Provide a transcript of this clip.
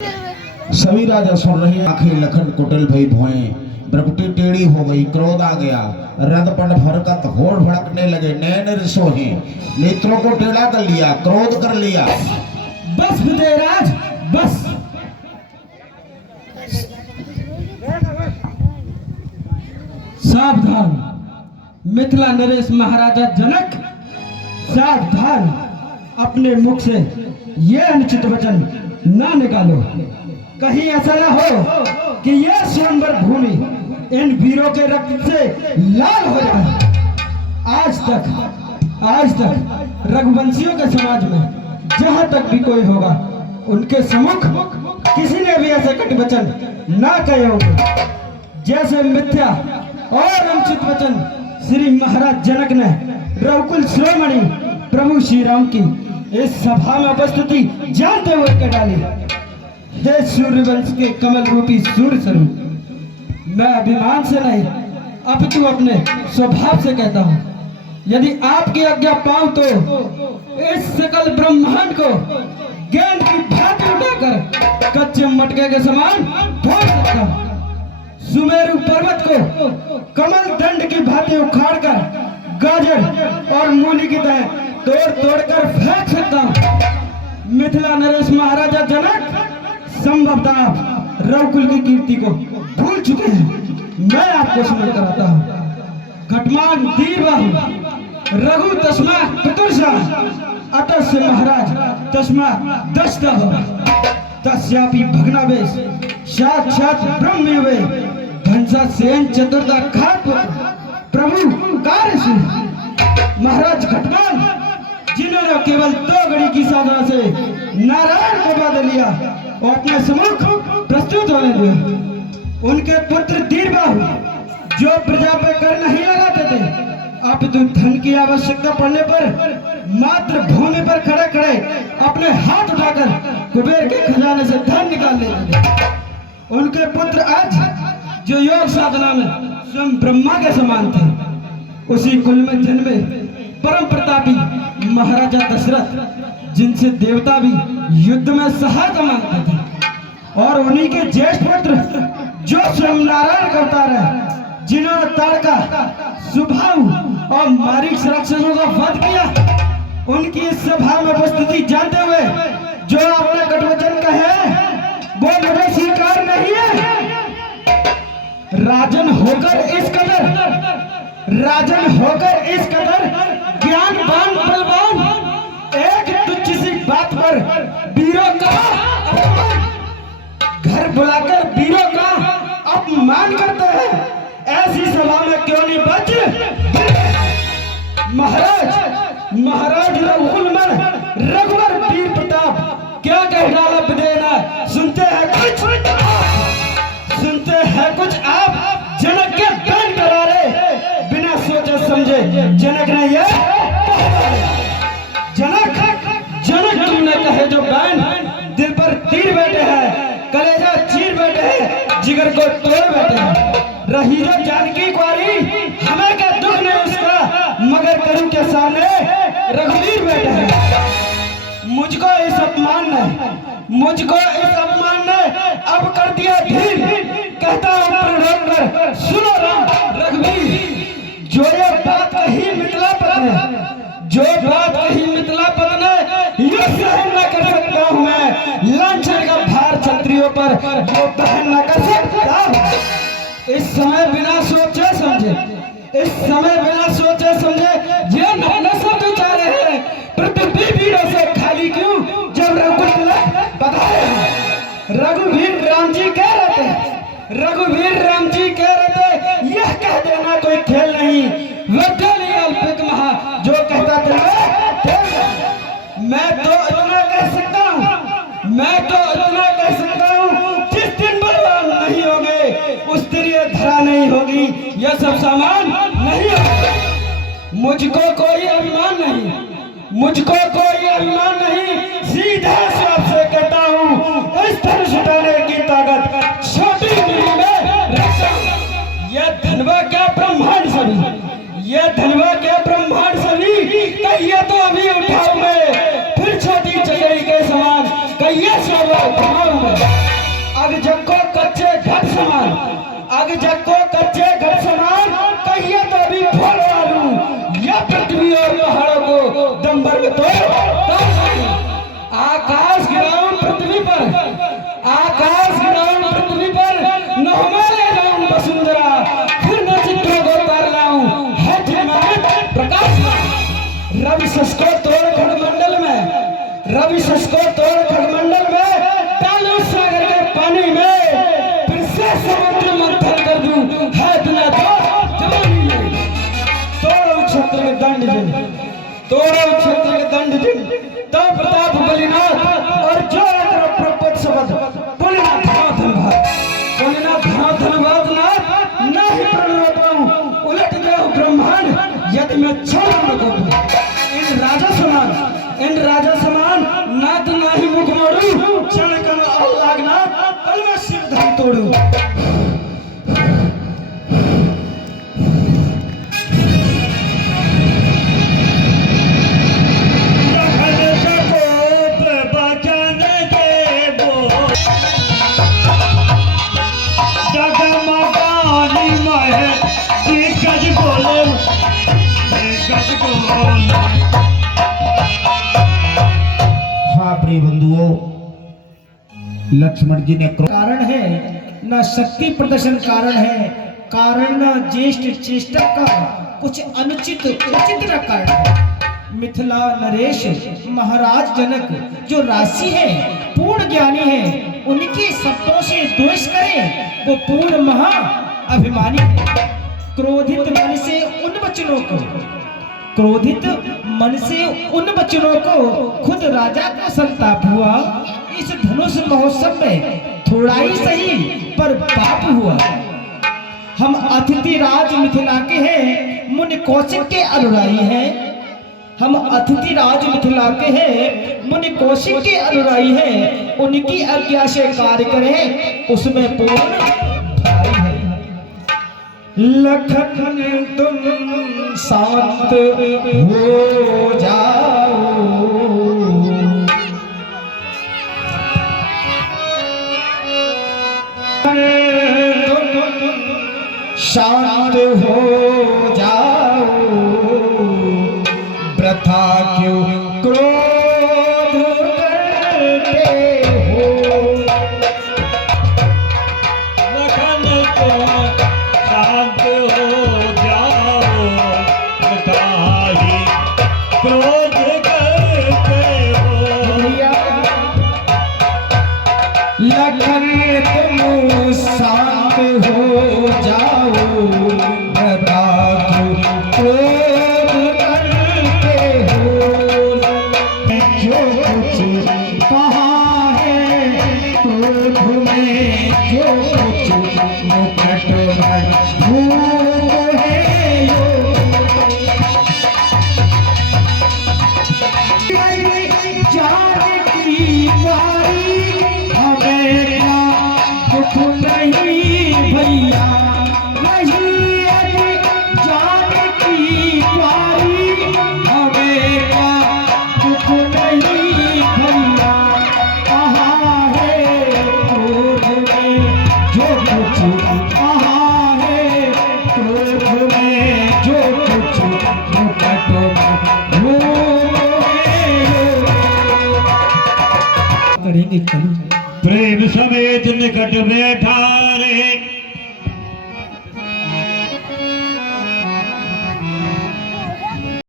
सभी राजा सुन रहे आखिर लखन कुटिल भई भोए, भ्रकुटी टेढ़ी हो गई, क्रोध आ गया, रदपट भरकत होड़ भड़कने लगे, नैन रिसोहे, नेत्रों को टेढ़ा कर लिया, क्रोध कर लिया। बस विजयराज बस। सावधान मिथिला नरेश महाराजा जनक, सावधान, अपने मुख से ये अनुचित वचन ना निकालो। कहीं ऐसा ना हो कि यह स्वयंवर भूमि इन वीरों के रक्त से लाल हो जाए। आज तक रघुवंशियों के समाज में जहां तक भी कोई होगा, उनके सम्मुख किसी ने भी ऐसे कट वचन ना कहे होंगे जैसे मिथ्या और अनुचित वचन श्री महाराज जनक ने रघुकुल शिरोमणि प्रभु श्री राम की इस सभा में उपस्थिति जानते हुए कह डाली। हे सूर्यवंश के कमल रूपी सूर्य स्वरूप, मैं अभिमान से नहीं अपितु अपने स्वभाव से कहता हूँ, यदि आपकी आज्ञा पाऊं तो इस सकल ब्रह्मांड को गेंद की भांति उठाकर कच्चे मटके के समान फोड़ सकता हूँ। सुमेरु पर्वत को कमल दंड की भांति उखाड़कर गाजर और मूली की तरह तोड़ तोड़कर फेंक सकता हूँ। मिथिला नरेश महाराजा जनक संभवतः रघुकुल की कीर्ति को भूल चुके हैं। मैं आपको स्मरण कराता हूँ। घटमान दीर्घबाहु रघु तस्मा पितुर्षा, अतस्य महाराज तस्मा दशतः तस्यापि भग्नावेश साक्षात ब्रह्म वे धनसा सेन चतुर्दा घात प्रभु कार्य से। महाराज घटमान जिन्होंने केवल 2 घड़ी की साधना से नारायण को बांध लिया और अपने सम्मुख प्रस्तुत होने दिया, उनके पुत्र दीर्घबाहु जो प्रजा पर कर नहीं लगाते थे, अब तो धन की आवश्यकता पड़ने पर मात्र भूमि पर खड़े खड़े अपने हाथ उठाकर कुबेर के खजाने से धन निकाल लेते थे। उनके पुत्र आज जो योग साधना में स्वयं ब्रह्मा के समान थे, उसी कुल में जन्मे परम प्रतापी महाराजा दशरथ, जिनसे देवता भी युद्ध में सहायता मांगते थे, और उन्हीं के ज्येष्ठ पुत्र जो स्वयं नारायण का अवतार है, जिन्होंने ताड़का, सुबाहु और मारीच राक्षसों का वध किया, उनकी इस सभा में उपस्थिति जानते हुए जो आपने कटवचन कहे वो मुझे स्वीकार नहीं है। राजन होकर इस कदर ज्ञानवान बलवान एक तुच्छ सी बात पर वीरों का घर बुलाकर वीरों का अपमान करते हैं। ऐसी सभा में क्यों नहीं बच महाराज रघुकुल में रघुवर वीर प्रताप क्या कह डाला विदेना। सुनते हैं कुछ आप जनक के बैन करारे, बिना सोचे समझे जनक ने यह जनक तुमने कहे जो बैन दिल पर तीर बैठे हैं, कलेजा चीर बैठे हैं, जिगर को तोड़ बैठे हैं। रही जो जानकी कुंवारी, हमें क्या दुख नहीं उसका, मगर करूं के सामने रघुवीर बैठे हैं। मुझको इस अपमान ने अब कर दिया धीर, कहता हूं प्रण कर सुनो राम रघुवीर। जो ये बात कही मिथिला पद ने ये सहन न कर सकता हूं मैं, लांछन का भार क्षत्रियों पर वो दहन न कर सकता। इस समय बिना सोचे समझे ये न शब्द उचारे हैं, पृथ्वी वीरों से खाली क्यों जब रघुकुल बताए हैं। रघुवीर राम जी कह रहे थे यह कह देना कोई खेल नहीं, वैद्यली अल्पिक महा जो कहता था मैं तो इतना कह सकता हूँ जिस दिन बलवान नहीं होंगे उस दिन ये धरा नहीं होगी, यह सब सामान नहीं होगा। मुझको कोई अभिमान नहीं, सीधा आपसे कहता हूँ इस धनुष उठाने की ताकत छोटी उम्र में रखता हूँ। यह धनवा क्या ब्रह्मांड सभी कहिए तो अभी उठाऊं मैं, फिर छोटी चचरी के समान कहिए सोलह उठाऊं मैं। आगे जग को कच्चे घर समान कहिए तो अभी फोड़ डालूं या पृथ्वी और पहाड़ों को दंबर में तोड़ आकाश गिराऊं पृथ्वी पर, आकाश गिराऊं पृथ्वी पर, न हमारे जाऊं वसुंधरा, फिर न चित्रों को तार लाऊं है जिनमें प्रकाश। रवि सस को तोड़ खड़मंडल में, रवि सस को तोड़ खड़मंडल में, डालूं सागर के पानी में, फिर से समुद्र मंथन कर दूं है दुनिया तो जवानी में। तोड़ो क्षत्र के दंड जिन, तोड़ो क्षत्र के दंड जिन, तो प्रताप बलिनाथ और जो प्रपत शब्द बोलना धर्म धनबाद, बोलना धर्म धनबाद नाथ, न ही प्रण पाऊं उलट जाऊं ब्रह्मांड यदि मैं छोड़ न को इन राजा समान नाथ नाही मुख मोड़ू, क्षण कन और लागना कल में शिव धन तोड़ू। हाँ प्रिय बंधुओं, लक्ष्मण जी ने कारण है न शक्ति प्रदर्शन कारण है, कारण न ज्येष्ठ चेष्टा का कुछ अनुचित उचित न कारण है। मिथिला नरेश महाराज जनक जो राशि है पूर्ण ज्ञानी है, उनके शब्दों से द्वेष करे वो पूर्ण महा अभिमानी है। क्रोधित मन से उन वचनों को, क्रोधित मन से उन वचनों को खुद राजा को संताप हुआ। इस धनुष महोत्सव में थोड़ा ही सही पर पाप हुआ। हम अतिथि राज मिथिला के हैं, मुनि कौशिक के अनुरागी हैं। हम अतिथि राज मिथिला के हैं, मुनि कौशिक के अनुरागी हैं। उनकी आज्ञा से कार्य करें उसमें पूर्ण भाई है। लखन तुम शांत हो जाओ, शांत हो जाओ, वृथा क्यों क्रोध करते हो। लखन तुम शांत हो जाओ, वृथा ही क्रोध करते हो। लखन तुम शांत हो जाओ, वृथा क्यों क्रोध करते हो। जो कुछ कहा है क्रोध में, जो कुछ मुकट में भूत है यो। जान की बारी हमें क्या दुख नहीं भैया, नहीं अभी जान की बारी हमें क्या दुख नहीं भैया। कहाँ है क्रोध में जो कुछ, कहाँ है क्रोध में जो कुछ मुकट में भूत है यो। करेंगे चलो प्रेम समेत निकट बैठा रे,